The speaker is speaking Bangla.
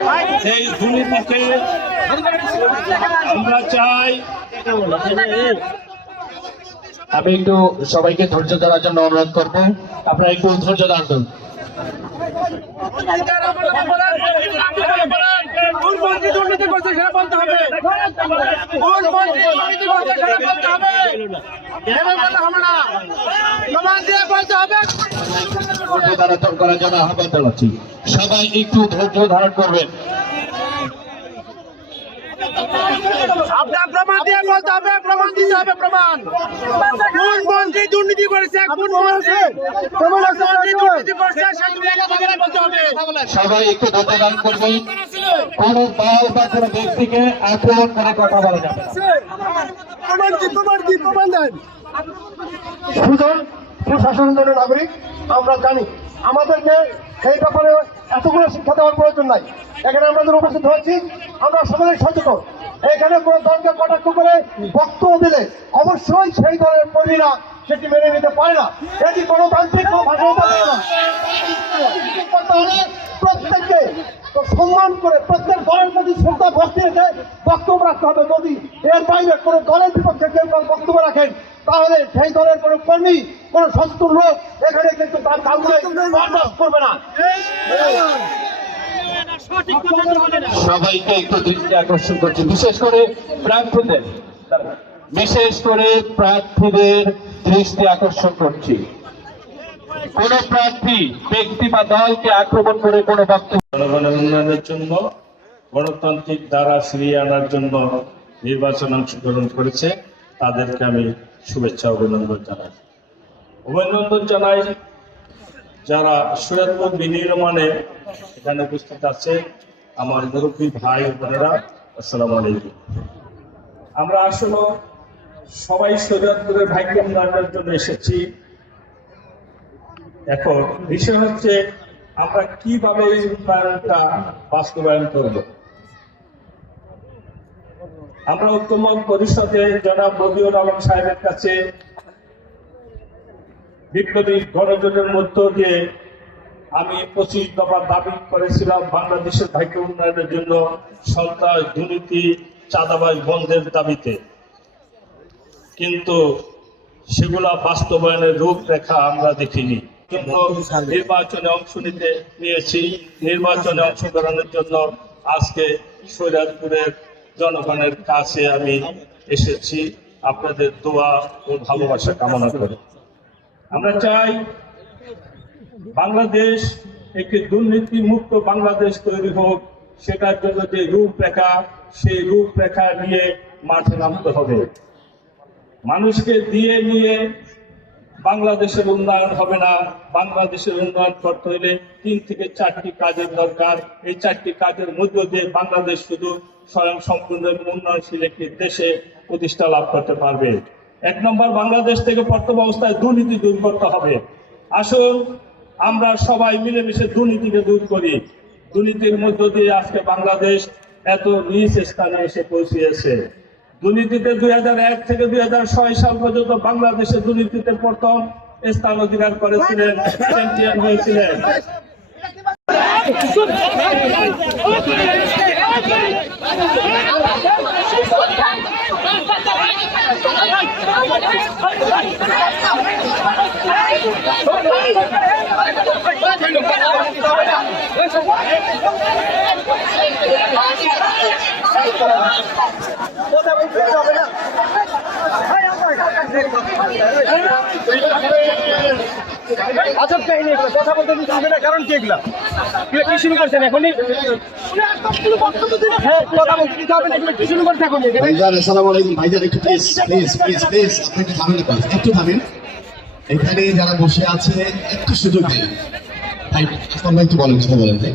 এই দুর্নীতিকে আমরা চাই। আমি একটু সবাইকে ধৈর্য ধরার জন্য অনুরোধ করব, আপনারা একটু ধৈর্য ধারণ করার জন্য আহ্বান জানাচ্ছি। সবাই একটু ধৈর্য ধারণ করবেন। আপনার প্রমাণ দিয়ে বলতে হবে, প্রমাণ দিতে হবে। প্রমাণ কোন মন্ত্রী দুর্নীতি করেছে, কোন মন্ত্রী দুর্নীতি করেছে সেটা বলতে হবে। সবাই একটু ধৈর্য ধারণ করবেন। কোন দল বা কোন ব্যক্তিকে আক্রমণ করে কথা বলা যাবে না। প্রমাণ দেন। সুশাসন নাগরিক আমরা জানি, আমাদেরকে সেই ব্যাপারে এতগুলো শিক্ষা দেওয়ার প্রয়োজন নাই। এখানে আমাদের উপস্থিত হয়েছি, আমরা সকলেই সচেতন। এখানে কোনো দলকে কটাক্ষ করে বক্তব্য দিলে অবশ্যই সেই দলের কর্মীরা সেটি মেনে নিতে পারে না। এটি গণতান্ত্রিক ভাষা না। প্রত্যেককে সম্মান করে প্রত্যেক দলের প্রতি শ্রদ্ধা ভক্তি রেখে বক্তব্য রাখতে হবে। যদি এর বাইরে কোনো দলের বিপক্ষে কেউ বক্তব্য রাখেন তাহলে সেই দলের কোনো কর্মী, কোনো সচেতন লোক এখানে কিন্তু তার কাউকে বরদাস্ত করবে না। সবাইকে একটু দৃষ্টি আকর্ষণ করছি, বিশেষ করে প্রার্থীদের দৃষ্টি আকর্ষণ করছি। কোন প্রার্থী ব্যক্তি বা দলকে আক্রমণ করে কোনো বক্তব্য জনগণের উন্নয়নের জন্য, গণতান্ত্রিক ধারা ফিরিয়ে আনার জন্য নির্বাচন অংশগ্রহণ করেছে, তাদেরকে আমি শুভেচ্ছা অভিনন্দন জানাই। অভিনন্দন জানাই যারা সৈয়দপুর বিনির্মাণে এখানে উপস্থিত আছে, আমার মুরব্বী ভাই ও বোনেরা, আসসালামু আলাইকুম। আমরা আসলে সবাই সৈয়দপুরের ভাগ্য উন্নয়নের জন্য এসেছি। এখন বিষয় হচ্ছে আমরা কিভাবে এই উন্নয়নটা বাস্তবায়ন করব। আমরা ঐক্যমত পরিষদে জনাব রবিউল আলম সাহেবের কাছে বিপ্লবী গণজোটের মধ্য দিয়ে আমি 25 দফা দাবি করেছিলাম বাংলাদেশের ভাগ্য উন্নয়নের জন্য, সন্ত্রাস, দুর্নীতি, চাঁদাবাজ বন্ধের দাবিতে। কিন্তু সেগুলা বাস্তবায়নের রূপরেখা আমরা দেখিনি। নির্বাচনে অংশ নিয়েছি। নির্বাচনে অংশগ্রহণের জন্য আজকে সৈয়দপুরের জনগণের কাছে আমি এসেছি, আপনাদের দোয়া ও ভালোবাসা কামনা করে। আমরা চাই বাংলাদেশ একটি দুর্নীতি মুক্ত বাংলাদেশ তৈরি হোক। সেটার জন্য যে রূপরেখা, সেই রূপরেখা নিয়ে মাঠে নামতে হবে। মানুষকে দিয়ে নিয়ে বাংলাদেশের উন্নয়ন হবে না। বাংলাদেশের উন্নয়ন করতে হলে 3 থেকে 4টি কাজের দরকার। এই 4টি কাজের মধ্য দিয়ে বাংলাদেশ শুধু স্বয়ং সম্পূর্ণ উন্নয়নশীল একটি দেশে প্রতিষ্ঠা লাভ করতে পারবে। 1 নম্বর, বাংলাদেশ থেকে বর্তমান অবস্থায় দুর্নীতি দূর করতে হবে। আসুন আমরা সবাই মিলেমিশে দুর্নীতিকে দূর করি। দুর্নীতির মধ্য দিয়ে আজকে বাংলাদেশ এত নিচ স্থানে এসে পৌঁছেছে। দুর্নীতিতে 2001 থেকে 2006 সাল পর্যন্ত বাংলাদেশের দুর্নীতিতে প্রথম স্থান অধিকার করেছিলেন, চ্যাম্পিয়ন হয়েছিলেন। আজব কাহিনী, কথা বলতে দিতে হবে না। কারণ কি এগুলা কি শুরু করছেন এখনই? হ্যাঁ, কথা বলতে দিতে হবে না। এগুলো কি শুরু করছে এখন? ভাইজান আসসালামু আলাইকুম। ভাইজান একটু প্লিজ আপনি একটু থামেন, একটু থামেন। এখানে যারা বসে আছে একটু সুযোগ দিন ভাই। আসলাম ভাই, একটু বলেন, কথা বলেন ভাই।